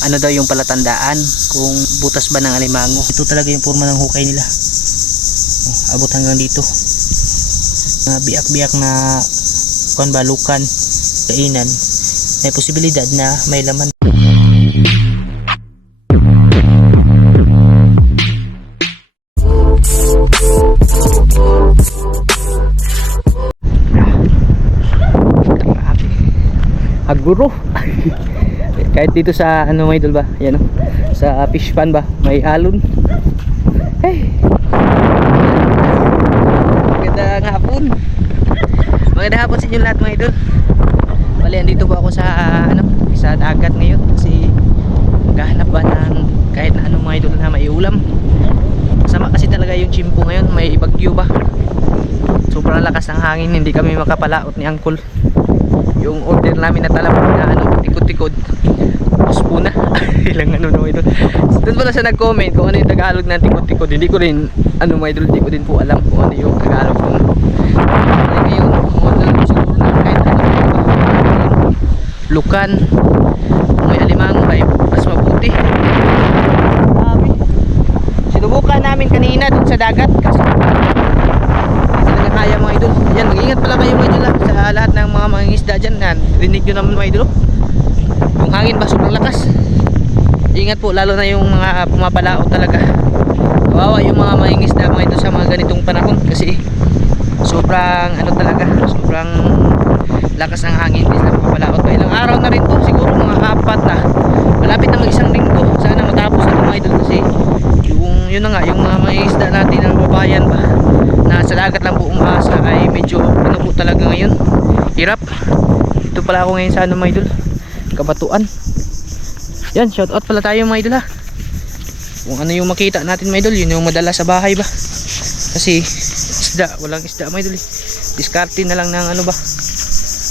ano daw yung palatandaan kung butas ba ng alimango. Ito talaga yung forma ng hukay nila. Oh, abot hanggang dito. Mga biyak-biyak na kuan balukan, kainan. May posibilidad na may laman. Aguro. Kahit dito sa ano may idol ba? Yan oh. Sa fish pan ba? May alon. Hey. Magandang hapon. Magandang hapon sa inyo lahat mga idol. Bali, andito po ako sa ano, sa dagat ngayon kasi maghahanap ba ng kahit na anong mga idol na may ulam. Sama kasi talaga yung chimpo ngayon, may bagyo ba? Sobrang lakas ng hangin, hindi kami makapalaot ni Uncle yung order namin na talapag na ano, tikod-tikod. Tapos po na. Ilang ano naman ito. Doon pala siya nag-comment kung ano yung Tagalog ng tikod-tikod. Hindi ko rin ano mga idol hindi ko din po alam kung ano yung Tagalog order ko siguro na kahit ano lukan may alimango ay mas mabuti. Sinubukan namin kanina dun sa dagat kasi hindi talaga kaya mga idol yan mag-ingat pala kayo mga idol ah, sa lahat ng mga mga isda dyan yan. Rinig nyo naman mga idol oh. yung hangin ba sobrang lakas. Ingat po lalo na yung mga pumapalao talaga. Kawawa yung mga mga isda mga idol sa mga ganitong panahon kasi sobrang ano talaga sobrang lakas ng hangin hindi sila pumapalaot. Pa ilang araw na rin to siguro mga apat na. Malapit na mag isang linggo. Sana matapos na mga idol kasi yung yun na nga yung mga mga isda natin ng babayan ba na sa dagat lang po umaasa ay medyo ano po talaga ngayon hirap. Ito pala ako ngayon sa ano mga idol? Kabatuan. Yan shout out pala tayo mga idol ha. Kung ano yung makita natin mga idol yun yung madala sa bahay ba? Kasi isda walang isda mga idol eh. diskarte na lang ng ano ba?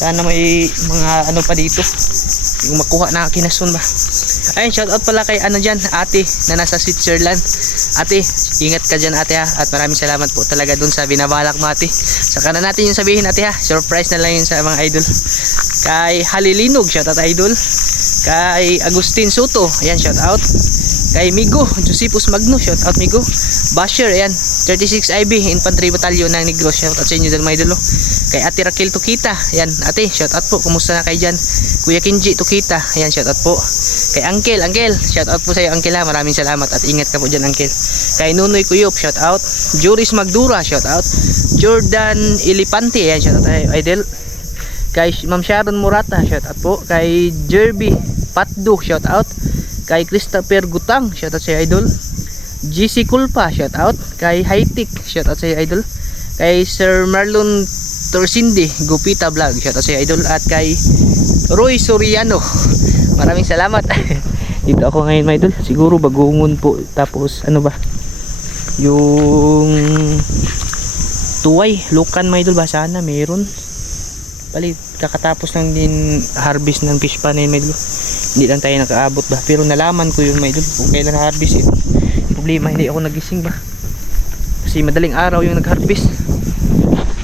Sana may mga ano pa dito. Yung makuha na kinasun ba? Ayun shout out pala kay ano dyan ate na nasa Switzerland. Ate ingat ka dyan ate ha. At maraming salamat po talaga dun sa binabalak mo ate. Saka na natin yung sabihin ate ha. Surprise na lang yun sa mga idol. Kay Halilinog shout out idol. Kay Agustin Soto ayan shout out kay Migo Josephus Magno shout out Migo. Basher ayan 36 IB Infantry Battalion ng Negros. Shout out sa inyo dyan mga idol oh. kay Ate Raquel Tukita ayan ate shout out po. Kumusta na kayo dyan? Kuya Kinji Tukita ayan shout out po. Kay Uncle Uncle shout out po sa iyo Uncle ha. Maraming salamat at ingat ka po dyan Uncle. Kay Nunoy Kuyop shout out. Joris Magdura shout out. Jordan Ilipante ayan shout out tayo idol. Kay Ma'am Sharon Murata shout out po. Kay Jerby Patdo shout out. Kay Christopher Gutang shout out sa iyo, idol GC Kulpa shout out. Kay Hightech shout out sa iyo, idol. Kay Sir Marlon Torsindi Gupita Vlog shout out sa iyo, idol. At kay Roy Soriano. Maraming salamat. Dito ako ngayon mga idol. Siguro bagungon po. Tapos ano ba? Yung tuway lukan mga idol. Ba sana meron. Bali kakatapos lang din harvest ng fish pan na medyo hindi lang tayo nakaabot ba? Pero nalaman ko yung medyo kung kailan harvest eh. Problema hindi ako nagising ba? Kasi madaling araw yung nag-harvest.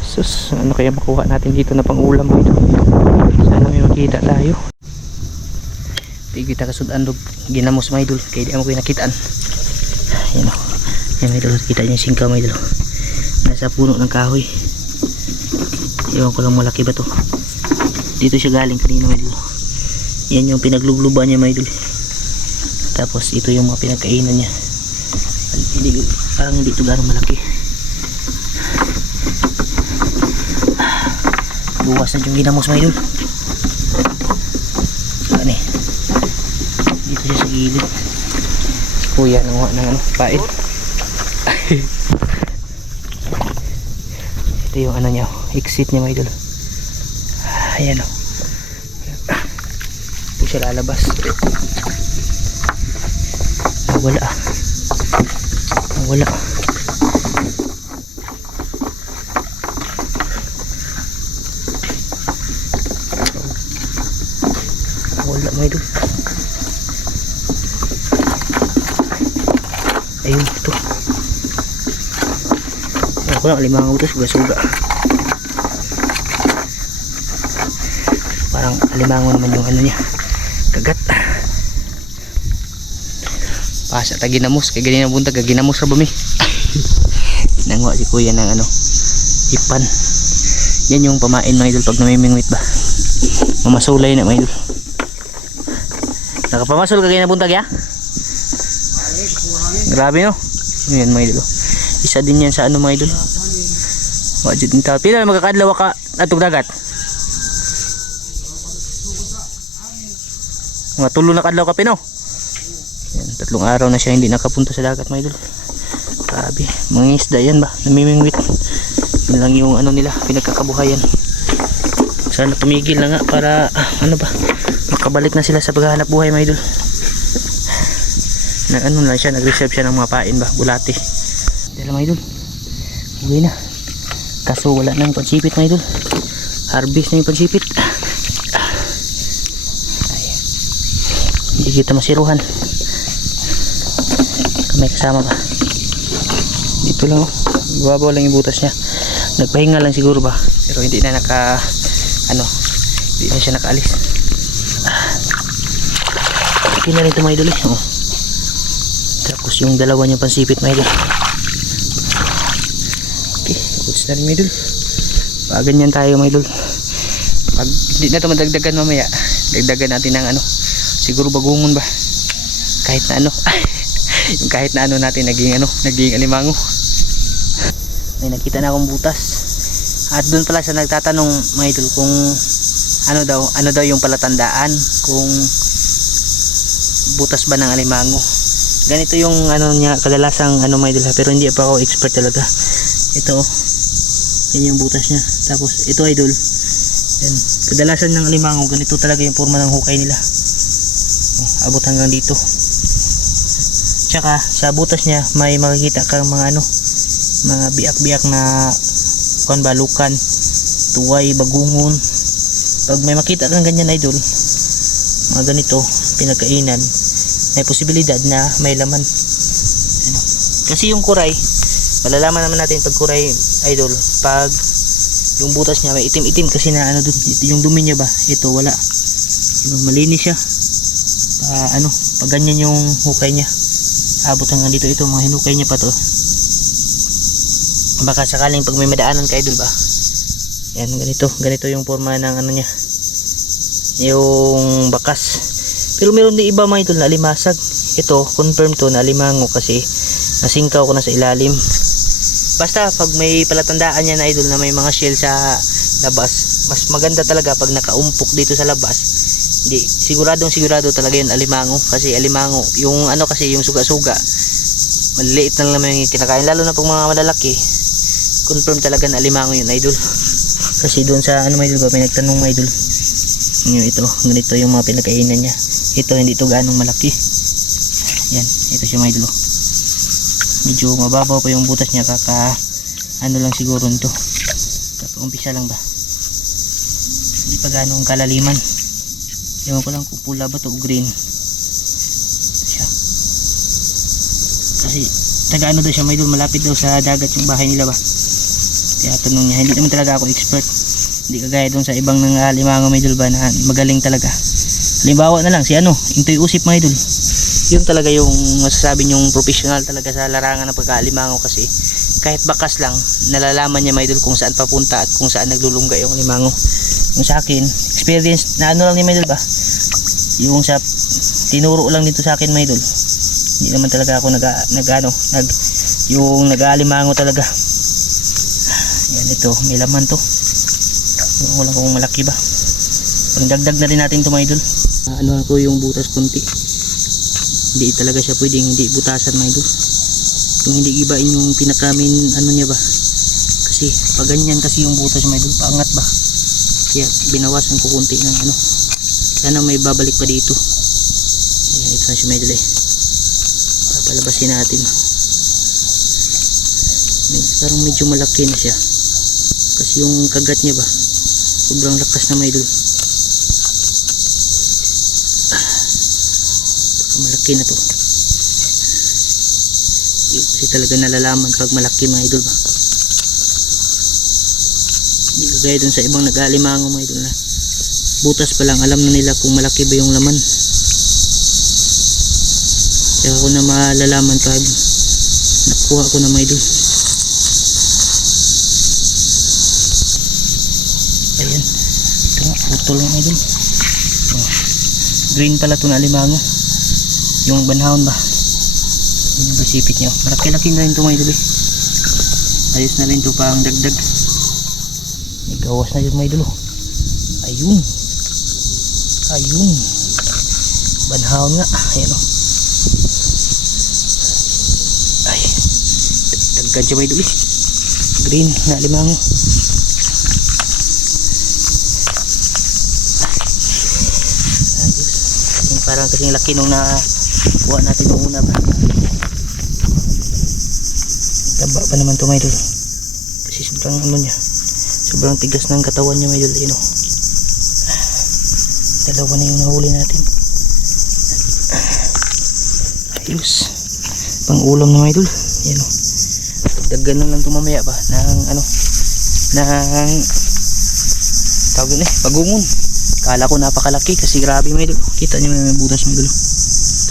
Sus ano kaya makuha natin dito na pang ulam mo ito sana may makita tayo. Di kita kasudan dog ginamos mga idol. Kaya di mo ko nakitaan yan o yan mga idol. Kita niyo yung singka mga nasa puno ng kahoy. Ewan ko lang malaki ba to. Dito siya galing kanina mga idol. Yan yung pinaglubluban niya mga idol. Tapos ito yung mga pinagkainan niya. Hindi, parang hindi ito gano'ng malaki. Buwas na yung ginamos mga idol. Ano eh. Dito siya sa gilid. Si kuya nanguha ng ano, pait. ito yung ano niya exit niya mga idol ayan o ito siya lalabas ah, wala ah wala. Wala mga idol ayun ito. Ako lang limangaw to suga suga parang alimango naman yung ano niya kagat Pasa ta ginamos kay ganina buntag kay ginamos ra ba mi. Nangwa si kuya ng ano ipan. Yan yung pamain mga idol pag namimingwit ba. Mamasulay na mga idol. Nakapamasol ka ganina buntag ya? Grabe no. Yan mga idol. oh. Isa din yan sa ano mga idol. Wajud nita. Pila magkakadlaw ka atog dagat? Mga tulo na kadlaw ka pino. Tatlong araw na siya hindi nakapunta sa dagat mga idol. Grabe, mga isda yan ba? Namimingwit. Yun lang yung ano nila, pinagkakabuhayan. Sana tumigil na nga para ano ba, makabalik na sila sa paghahanap buhay mga idol. Nag ano lang siya, nag-reserve siya ng mga pain ba, bulati. Dala mga idol. Uwi na. Kaso wala nang pansipit mga idol. Harvest na yung pansipit. Hindi kita masiruhan. May kasama ba? Dito lang oh. Babaw lang yung butas niya. Nagpahinga lang siguro ba? Pero hindi na naka ano, hindi na siya nakaalis. Ah. Okay na rin ito mga idol eh. Oh. Tapos yung dalawa niyang pansipit mga idol. Okay, goods na rin mga idol. Pag ganyan tayo mga idol. Pag hindi na ito madagdagan mamaya, dagdagan natin ng ano, siguro bagungon ba? Kahit na ano. yung kahit na ano natin naging ano, naging alimango. May nakita na akong butas. At doon pala sa nagtatanong mga idol kung ano daw, ano daw yung palatandaan kung butas ba ng alimango. Ganito yung ano niya kadalasang ano mga idol pero hindi pa ako expert talaga. Ito. Yan yung butas niya. Tapos ito idol. Yan. Kadalasan ng alimango ganito talaga yung forma ng hukay nila. Oh, abot hanggang dito. Tsaka sa butas niya may makikita kang mga ano mga biak-biak na kuan balukan, tuway, bagungon. Pag may makita kang ganyan idol, mga ganito, pinagkainan, may posibilidad na may laman. Ano? Kasi yung kuray, malalaman naman natin pag kuray idol, pag yung butas niya may itim-itim kasi na ano dun, yung dumi niya ba? Ito wala. Malinis siya. Pa, ano, pag ganyan yung hukay niya. Abot hanggang dito ito, mga hinukay niya pa to. Baka sakaling pag may madaanan ka idol ba? Yan ganito. Ganito yung forma ng ano niya. Yung bakas. Pero meron din iba mga idol na alimasag. Ito confirm to na alimango kasi nasingkaw ko na sa ilalim. Basta pag may palatandaan yan idol na may mga shell sa labas mas maganda talaga pag nakaumpok dito sa labas hindi siguradong sigurado talaga yun alimango. Kasi alimango yung ano kasi yung suga-suga maliliit na lang yung kinakain. Lalo na pag mga malalaki confirm talaga na alimango yun idol. Kasi doon sa ano mga idol ba may nagtanong mga idol. Yung ito ganito yung mga pinakainan niya. Ito hindi ito ganong malaki. Yan ito siya mga idol. Medyo mababaw pa yung butas niya kaka ano lang siguro nito. Kaka umpisa lang ba? Hindi pa ganong kalaliman ewan ko lang kung pula ba to o green. Siya. Kasi taga ano daw siya may doon malapit daw sa dagat yung bahay nila ba? Kaya tanong niya hindi naman talaga ako expert. Hindi kagaya doon sa ibang nang alimango may idol ba na magaling talaga. Halimbawa na lang si ano Intoy Usip mga idol. Yun talaga yung masasabi yung professional talaga sa larangan ng pagkaalimango kasi kahit bakas lang nalalaman niya mga idol kung saan papunta at kung saan naglulungga yung limango yung sa akin experience na ano lang ni mga idol ba? Yung sa tinuro lang dito sa akin mga idol hindi naman talaga ako nag, nag ano, nag yung nag-aalimango talaga. Yan ito may laman to. Wala kung malaki ba? Pagdagdag na rin natin to mga idol Ah, ano ako yung butas konti. Hindi talaga siya pwedeng hindi butasan mga idol yung hindi ibain yung pinakamin ano niya ba? Kasi pag ganyan kasi yung butas mga idol paangat ba kaya binawasan ko konti ng ano. Sana may babalik pa dito. Ayan, ito na siya eh papalabasin natin. Med, parang medyo malaki na siya. Kasi yung kagat niya ba sobrang lakas na idol baka malaki na to. Hindi ko kasi talaga nalalaman pag malaki mga idol ba hindi kagaya dun sa ibang nag-alimango mga idol na butas pa lang alam na nila kung malaki ba yung laman Kaya ko na malalaman pag nakuha ko na mga idol. Ayan. Ito nga, putol mga idol. Oh. Green pala ito na alimango. Yung banhaon ba? Yun yung basipit niya. Malaki-laki na rin ito mga idol eh. Ayos na rin ito pa ang dagdag. May gawas na yun mga idol. oh. Ayun. Ayun. Banhaon nga. Ayan o. Ay. Dagdag siya idol eh. Green na alimango. Ayos. Parang kasing laki nung nakuha natin nung una ba. Taba pa naman ito mga idol. Kasi sobrang ano niya. Sobrang tigas ng katawan niya mga idol. Yun o. Dalawa na yung nahuli natin. Ayos. Pang ulam na idol. Yan o. Dagdagan lang lang ito mamaya ba. Ng ano. Ng tawag yun eh. Bagungon. Kala ko napakalaki kasi grabe idol. Kita niyo may butas idol.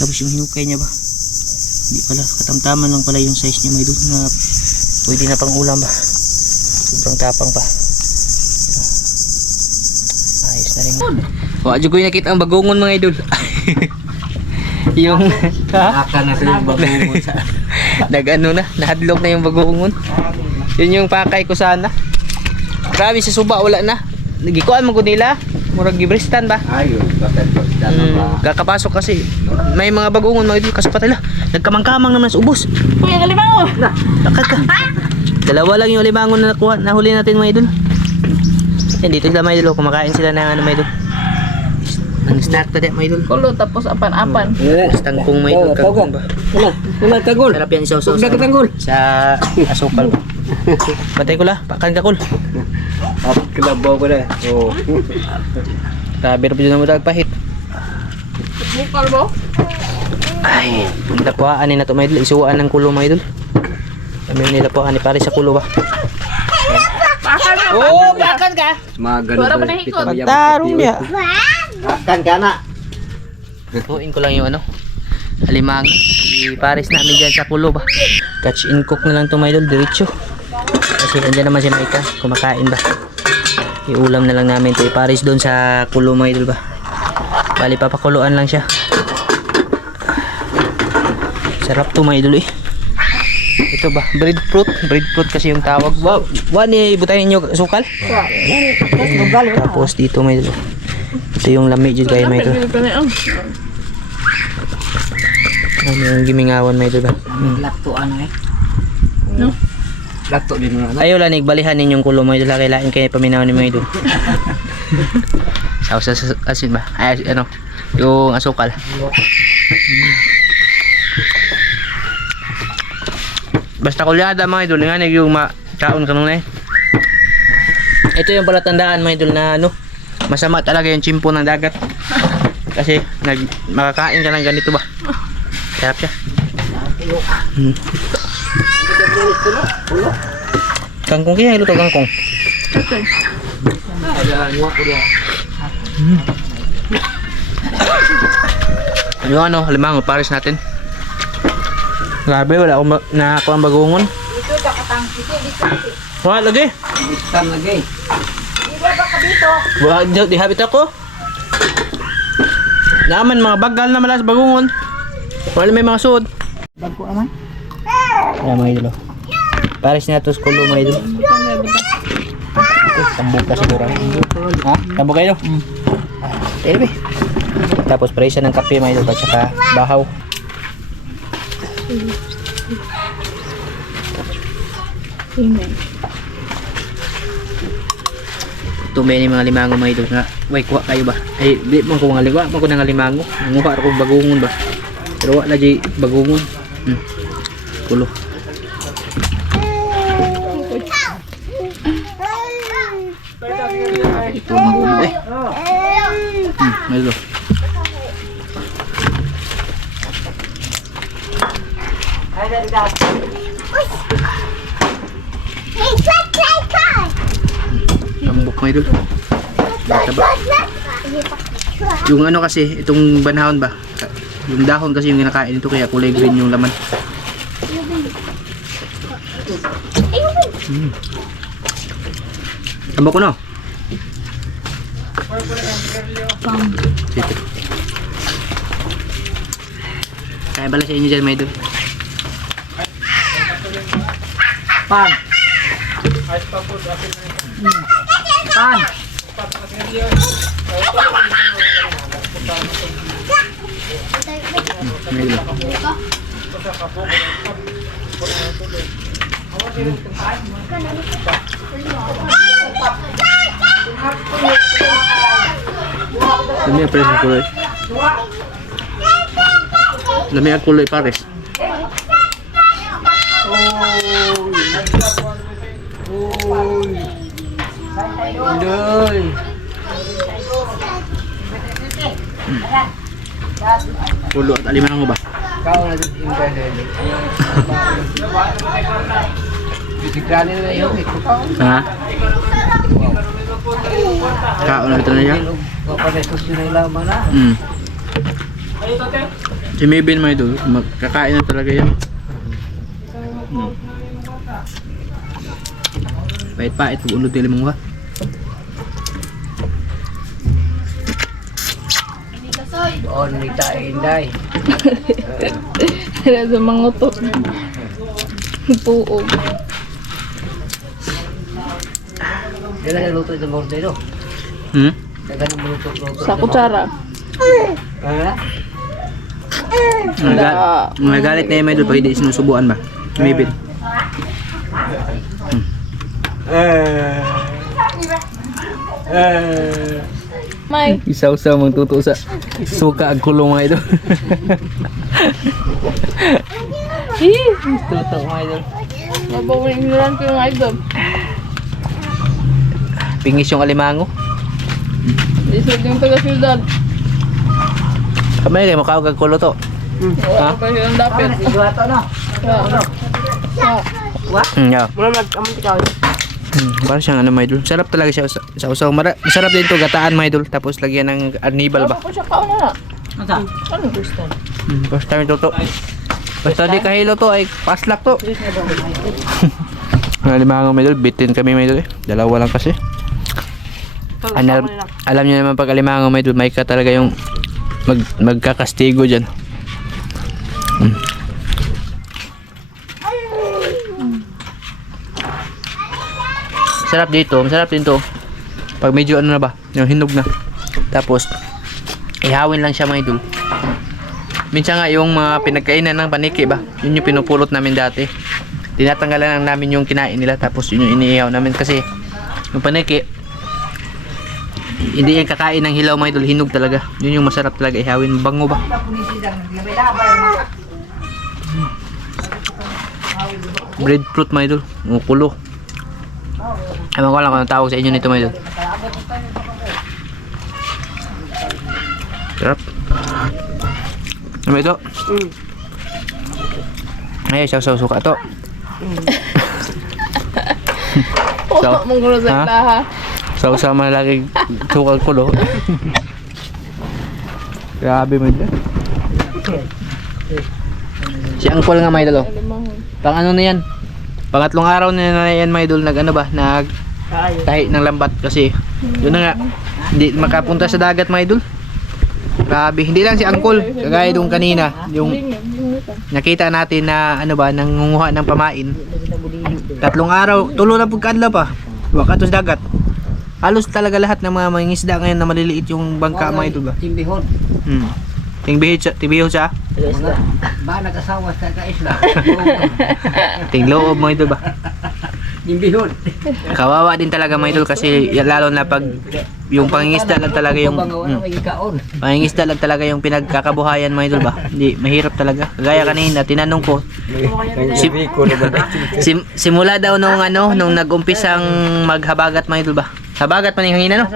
Tapos yung hinukay niya ba. Hindi pala. Katamtaman lang pala yung size niya idol. Na pwede na pang ulam ba. Sobrang tapang pa. Ayos na rin. Wa jud ko yung nakita ang bagungon mga idol. yung ha? Aka na sa yung bagungon sa Nag ano na, nahadlok na yung bagungon. Yun yung pakay ko sana. Grabe sa suba wala na. Nagikuan mo ko nila. Murag gibristan ba? ayun ba Mm, kakapasok kasi. May mga bagungon mga idol kaso patay la. Nagkamang-kamang naman sa ubos. Kuya, kalimango! Lakad ka. Dalawa lang yung limangon na nakuha, nahuli natin mga idol. Yan dito sila mga idol. Kumakain sila ng ano mga idol. Ang snack tadi mga idol. Kulo, tapos apan-apan. Tangkong mga idol. Kangkong ba? wala wala tagol Sarap yan isaw-saw Huwag na katanggol. sa asukal ba? Patay ko la, pakan ka kul. at kalabaw ko na oh Grabe rin na mo pahit. Bukal mo? Ay, punta po ani na to mga idol. Isuwaan ng kulo mga idol. Kami nila po ani pare sa kulo ba? Oh, pakan ka. mga ganun Wala ba, pa nahikot. pitamayam- Tarong niya. akan ka na Tutuin ko lang yung ano. Alimang. I-pares namin dyan sa kulo ba. Catch and cook na lang to mga idol. Diretso. Kasi andyan naman si Maika. Kumakain ba. Iulam na lang namin to. I-pares doon sa kulo mga idol ba. Bali papakuluan lang siya. Sarap to mga idol eh. Ito ba? Breadfruit. Breadfruit kasi yung tawag. Wow. Wan eh. Butayin nyo sukal. Tapos dito idol. Ito yung lami dyan kayo na yun. Ano yung gimingawan may diba? lakto ano eh No? lakto din mo na Ayaw lang nagbalihan ninyong kulo mo idol kailangan kayo paminaw ni mga idol. Sauce sa asin ba? Ay ano, yung asukal. Basta kulyada mga idol, nga yung makaon kanuna eh. Ito yung palatandaan mga idol na ano, masama talaga yung chimpo ng dagat. Kasi nag makakain ka ng ganito ba? Sarap siya. Hmm. Kangkong kaya ilo to kangkong. Okay. Yung ano, halimbawa pares natin. Grabe, wala akong nakakuha ang bagungon. Wala lagi. Bitan lagi Wala, di, di habit ako. Naman, mga bagal na malas bagungon. Wala may mga suod. Bago aman. Ayan mga idolo. Pares na ito skulo mga idolo. Ito, tambog ka siguro. Ha? Tambog kayo? Mm. Eh, Tapos presa ng kape mga idolo at saka bahaw. Amen. Tumay ni mga limango mga idol nga. Way, kuha kayo ba? Ay, di man ko nga liwa. Man ko nga limango. Nanguha ako bagungon ba? Pero wala di bagungon. Hmm. Kulo. Ito magungon eh. Hmm, mga idol. Tambok mga idol. Taba. Yung ano kasi, itong banhaon ba? Yung dahon kasi yung kinakain nito kaya kulay green yung laman. Mm. Tamba ko na. Pang. Dito. Kaya bala sa inyo dyan, may doon. Pan. Pan. Doon. Dami ang presyo kulay. Dami ang kulay pares. Doy. Pulo at alimango ba? Kau na din yung ganun. Bisiklani na yun. Ka. Ha? Kaon na ito na yan? Papanesos yun ang laman na. Hmm. Si Maybin may doon, magkakain na talaga yan. Hmm. Pait-pait, ulo dili mo ha. Doon ni Tainday. Kaya sa mga to. Puog. Dala na luto ng mordero. Hmm? Daga na luto-luto. Sa kutsara. Ha? Nagal nagalit na yung may doon pag hindi sinusubuan ba? Si Maybin. Eh. Eh. May. Isaw-saw mong tuto sa suka ang kulong mga ito. Ih! tuto mga ito. Mabawin nilan ko yung idol. Pingis yung alimango. Isod yung taga-syudad. Kamay kayo, makawag ang kulo to. Pa silang dapit. Iguato na. Yeah. Yeah. Hmm, yeah. Mula nag-amant ikaw. Hmm, parang siyang ano, my idol. Sarap talaga siya sa, sa usaw. Mara, masarap din to gataan, my idol. Tapos lagyan ng arnibal ba? Pa siya kaon na. Asa? Ano gusto? Hmm, first time to to. Basta di kahilo to ay paslak to. Mga limango my idol, bitin kami my idol eh. Dalawa lang kasi. Alam, alam niyo naman pag alimango my idol, may ka talaga yung mag, magkakastigo dyan. Sarap dito, masarap din to. Pag medyo ano na ba, yung hinog na. Tapos, ihawin lang siya mga idol. Minsan nga yung mga pinagkainan ng paniki ba, yun yung pinupulot namin dati. Tinatanggalan lang namin yung kinain nila tapos yun yung iniihaw namin kasi yung paniki hindi yan kakain ng hilaw mga idol, hinog talaga. Yun yung masarap talaga ihawin, bango ba? Breadfruit mga idol, kulo. Ewan ko lang kung tawag sa inyo nito mga idol. Sarap. Ano ito? Ay, saw saw suka to. So, Oh, mong gulo sa taha. Saw saw malaki suka kulo. Grabe mo ito. Si Angkol nga may dalo. Pang ano na yan? Pangatlong araw na na yan may idol nag ano ba? Nag tahi ng lambat kasi yun na nga hindi makapunta sa dagat mga idol. Grabe, hindi lang si Angkol, kagaya dong kanina, yung nakita natin na ano ba nangunguha ng pamain. Tatlong araw, tulo na pagkadla pa. Wakatos dagat. Halos talaga lahat ng mga mangingisda ngayon na maliliit yung bangka mga idol ba. Timbihon. Hmm. Tingbihit siya, tingbihit siya. Ba nag-asawa sa kaisla. Tingloob mga idol ba. Timbihon. Kawawa din talaga mga idol kasi lalo na pag yung pangingisda lang talaga yung mm, pangingisda lang talaga yung pinagkakabuhayan mga idol ba. Hindi mahirap talaga. Kagaya kanina tinanong ko si, sim, simula daw nung ano nung nag-umpisang maghabagat mga idol ba. Habagat man yung hangina no.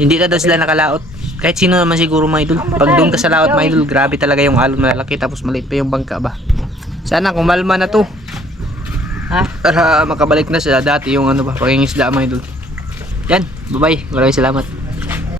Hindi na daw sila nakalaot. Kahit sino naman siguro mga idol. Pag doon ka sa laot mga idol, grabe talaga yung alon malalaki tapos maliit pa yung bangka ba. Sana kumalma na to. Ha? Para makabalik na sila dati yung ano ba, pangingisda mga idol. Yan, bye-bye. Maraming salamat.